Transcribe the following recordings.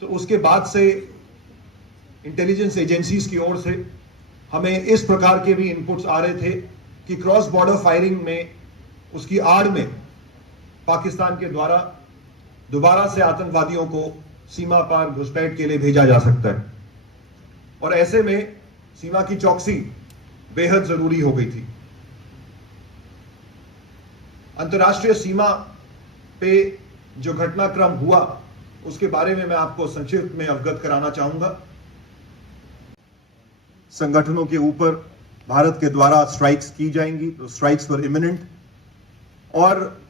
तो उसके बाद से इंटेलिजेंस एजेंसीज की ओर से हमें इस प्रकार के भी इनपुट्स आ रहे थे कि क्रॉस बॉर्डर फायरिंग में उसकी आड़ में पाकिस्तान के द्वारा दोबारा से आतंकवादियों को सीमा पार घुसपैठ के लिए भेजा जा सकता है, और ऐसे में सीमा की चौकसी बेहद जरूरी हो गई थी। अंतर्राष्ट्रीय सीमा पे जो घटनाक्रम हुआ उसके बारे में मैं आपको संक्षिप्त में अवगत कराना चाहूंगा। संगठनों के ऊपर भारत के द्वारा स्ट्राइक्स की जाएंगी, तो स्ट्राइक्स वर इमिनेंट, और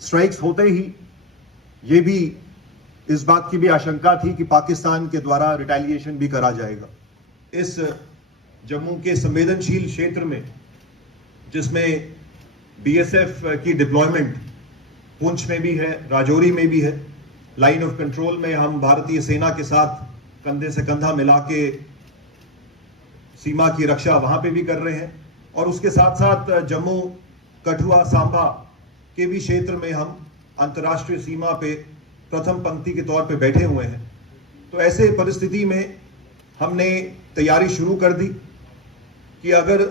स्ट्राइक्स होते ही ये भी इस बात की भी आशंका थी कि पाकिस्तान के द्वारा रिटेलिएशन भी करा जाएगा। इस जम्मू के संवेदनशील क्षेत्र में, जिसमें बीएसएफ की डिप्लॉयमेंट पुंछ में भी है, राजौरी में भी है, लाइन ऑफ कंट्रोल में हम भारतीय सेना के साथ कंधे से कंधा मिला के सीमा की रक्षा वहां पे भी कर रहे हैं, और उसके साथ साथ जम्मू, कठुआ, सांबा के भी क्षेत्र में हम अंतर्राष्ट्रीय सीमा पे प्रथम पंक्ति के तौर पे बैठे हुए हैं। तो ऐसे परिस्थिति में हमने तैयारी शुरू कर दी कि अगर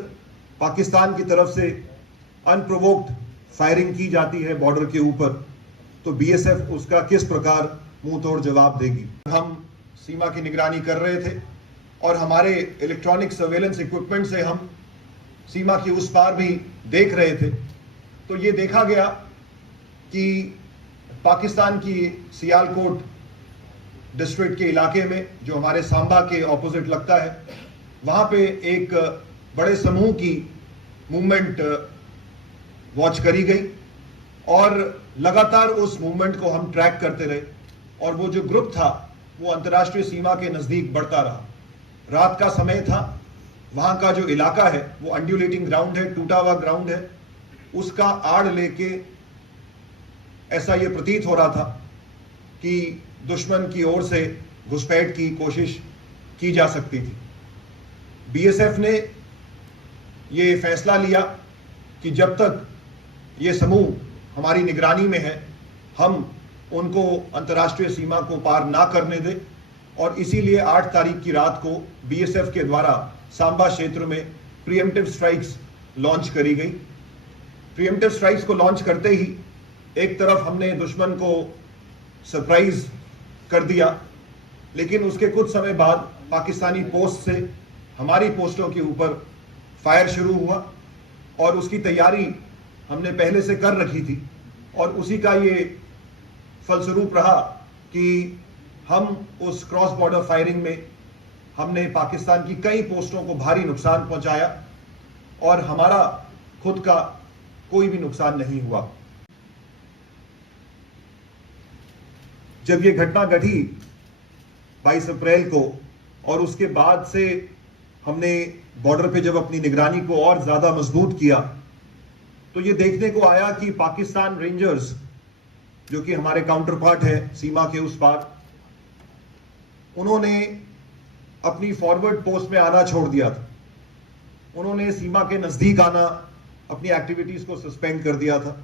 पाकिस्तान की तरफ से अनप्रोवोक्ड फायरिंग की जाती है बॉर्डर के ऊपर, तो बीएसएफ उसका किस प्रकार मुंह तोड़ जवाब देगी। हम सीमा की निगरानी कर रहे थे और हमारे इलेक्ट्रॉनिक सर्वेलेंस इक्विपमेंट से हम सीमा के उस पार भी देख रहे थे। तो ये देखा गया कि पाकिस्तान की सियालकोट डिस्ट्रिक्ट के इलाके में, जो हमारे सांबा के ऑपोजिट लगता है, वहां पे एक बड़े समूह की मूवमेंट वॉच करी गई, और लगातार उस मूवमेंट को हम ट्रैक करते रहे, और वो जो ग्रुप था वो अंतर्राष्ट्रीय सीमा के नजदीक बढ़ता रहा। रात का समय था, वहां का जो इलाका है वो अंड्यूलेटिंग ग्राउंड है, टूटा हुआ ग्राउंड है, उसका आड़ लेके ऐसा ये प्रतीत हो रहा था कि दुश्मन की ओर से घुसपैठ की कोशिश की जा सकती थी। बीएसएफ ने ये फैसला लिया कि जब तक ये समूह हमारी निगरानी में है, हम उनको अंतर्राष्ट्रीय सीमा को पार ना करने दें, और इसीलिए 8 तारीख की रात को बीएसएफ के द्वारा सांबा क्षेत्र में प्रीएम्प्टिव स्ट्राइक्स लॉन्च करी गई। प्रीएम्प्टिव स्ट्राइक्स को लॉन्च करते ही एक तरफ हमने दुश्मन को सरप्राइज कर दिया, लेकिन उसके कुछ समय बाद पाकिस्तानी पोस्ट से हमारी पोस्टों के ऊपर फायर शुरू हुआ, और उसकी तैयारी हमने पहले से कर रखी थी, और उसी का ये फलस्वरूप रहा कि हम उस क्रॉस बॉर्डर फायरिंग में हमने पाकिस्तान की कई पोस्टों को भारी नुकसान पहुंचाया, और हमारा खुद का कोई भी नुकसान नहीं हुआ। जब ये घटना घटी 22 अप्रैल को, और उसके बाद से हमने बॉर्डर पे जब अपनी निगरानी को और ज्यादा मजबूत किया, तो ये देखने को आया कि पाकिस्तान रेंजर्स, जो कि हमारे काउंटर पार्ट है सीमा के उस पार, उन्होंने अपनी फॉरवर्ड पोस्ट में आना छोड़ दिया था। उन्होंने सीमा के नजदीक आना, अपनी एक्टिविटीज को सस्पेंड कर दिया था,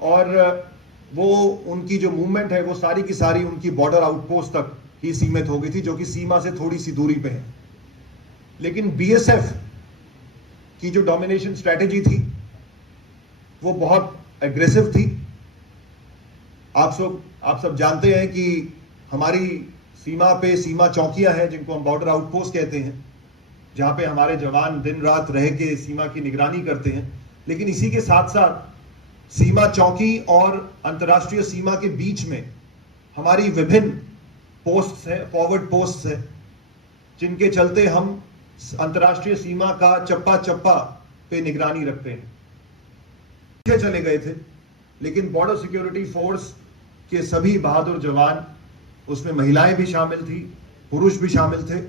और वो उनकी जो मूवमेंट है वो सारी की सारी उनकी बॉर्डर आउटपोस्ट तक ही सीमित हो गई थी, जो कि सीमा से थोड़ी सी दूरी पे है। लेकिन बीएसएफ की जो डोमिनेशन स्ट्रेटेजी थी वो बहुत एग्रेसिव थी। आप सब जानते हैं कि हमारी सीमा पे सीमा चौकियां हैं, जिनको हम बॉर्डर आउटपोस्ट कहते हैं, जहां पे हमारे जवान दिन रात रह के सीमा की निगरानी करते हैं। लेकिन इसी के साथ साथ सीमा चौकी और अंतर्राष्ट्रीय सीमा के बीच में हमारी विभिन्न पोस्ट्स हैं, फॉरवर्ड पोस्ट्स हैं, जिनके चलते हम अंतर्राष्ट्रीय सीमा का चप्पा चप्पा पे निगरानी रखते हैं। पीछे चले गए थे, लेकिन बॉर्डर सिक्योरिटी फोर्स के सभी बहादुर जवान, उसमें महिलाएं भी शामिल थी, पुरुष भी शामिल थे,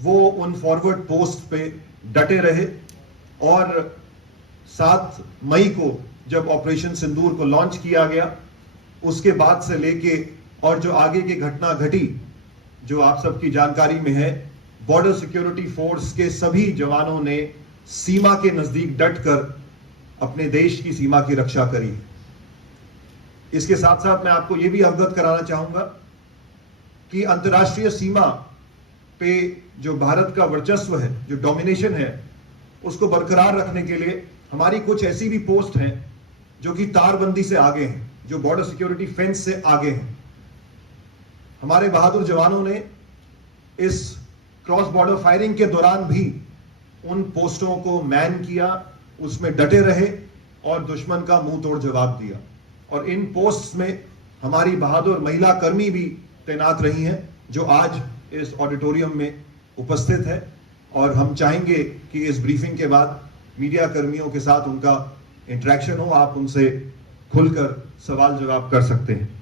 वो उन फॉरवर्ड पोस्ट पे डटे रहे, और 7 मई को जब ऑपरेशन सिंदूर को लॉन्च किया गया, उसके बाद से लेके और जो आगे की घटना घटी, जो आप सबकी जानकारी में है, बॉर्डर सिक्योरिटी फोर्स के सभी जवानों ने सीमा के नजदीक डटकर अपने देश की सीमा की रक्षा करी। इसके साथ साथ मैं आपको यह भी अवगत कराना चाहूंगा कि अंतर्राष्ट्रीय सीमा पे जो भारत का वर्चस्व है, जो डोमिनेशन है, उसको बरकरार रखने के लिए हमारी कुछ ऐसी भी पोस्ट हैं जो कि तारबंदी से आगे हैं, जो बॉर्डर सिक्योरिटी फेंस से आगे हैं। हमारे बहादुर जवानों ने इस क्रॉस बॉर्डर फायरिंग के दौरान भी उन पोस्टों को मैन किया, उसमें डटे रहे और दुश्मन का मुंह तोड़ जवाब दिया। और इन पोस्ट्स में हमारी बहादुर महिला कर्मी भी तैनात रही हैं, जो आज इस ऑडिटोरियम में उपस्थित है। और हम चाहेंगे कि इस ब्रीफिंग के बाद मीडिया कर्मियों के साथ उनका इंटरेक्शन हो, आप उनसे खुलकर सवाल जवाब कर सकते हैं।